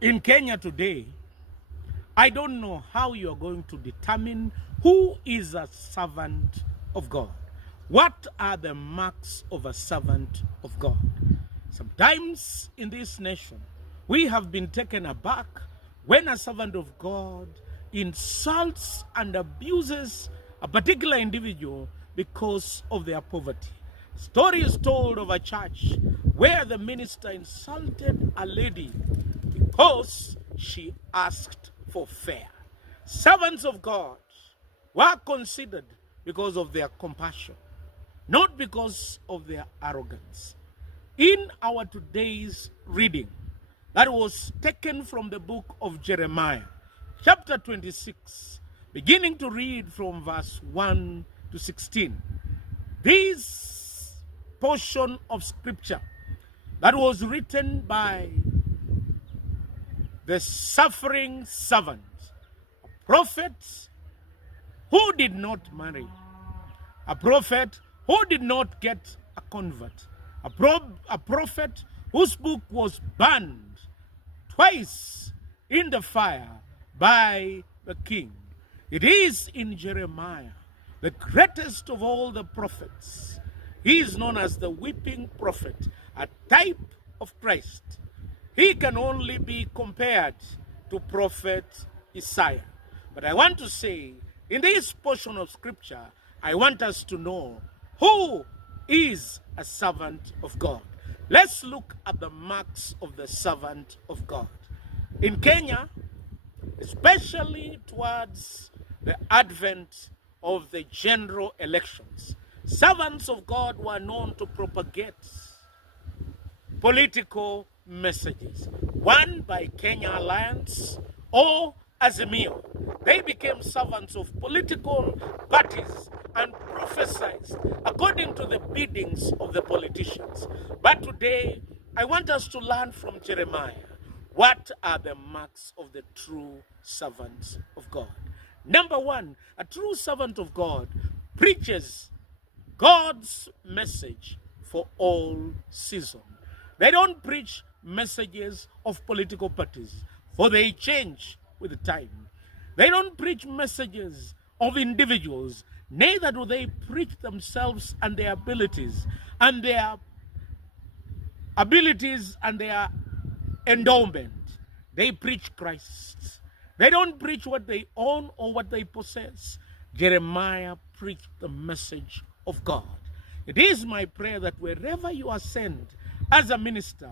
In Kenya today, I don't know how you are going to determine who is a servant of God. What are the marks of a servant of God? Sometimes in this nation, we have been taken aback when a servant of God insults and abuses a particular individual because of their poverty. Story is told of a church where the minister insulted a lady because she asked for fare. Servants of God were considered because of their compassion, not because of their arrogance. In our today's reading, that was taken from the book of Jeremiah, chapter 26, beginning to read from verse 1 to 16. This portion of scripture that was written by the suffering servant, a prophet who did not marry, a prophet who did not get a convert, a prophet whose book was burned twice in the fire by the king. It is in Jeremiah, the greatest of all the prophets. He is known as the weeping prophet, a type of Christ. He can only be compared to prophet Isaiah. But I want to say, in this portion of scripture, I want us to know who is a servant of God. Let's look at the marks of the servant of God. In Kenya, especially towards the advent of the general elections, servants of God were known to propagate political messages. One by Kenya Alliance or Azimio. They became servants of political parties and prophesied according to the biddings of the politicians. But today, I want us to learn from Jeremiah. What are the marks of the true servants of God? Number one, a true servant of God preaches God's message for all seasons. They don't preach messages of political parties, for they change with time. They don't preach messages of individuals, neither do they preach themselves and their abilities and their endowment. They preach Christ. They don't preach what they own or what they possess. Jeremiah preached the message of God. It is my prayer that wherever you are sent as a minister,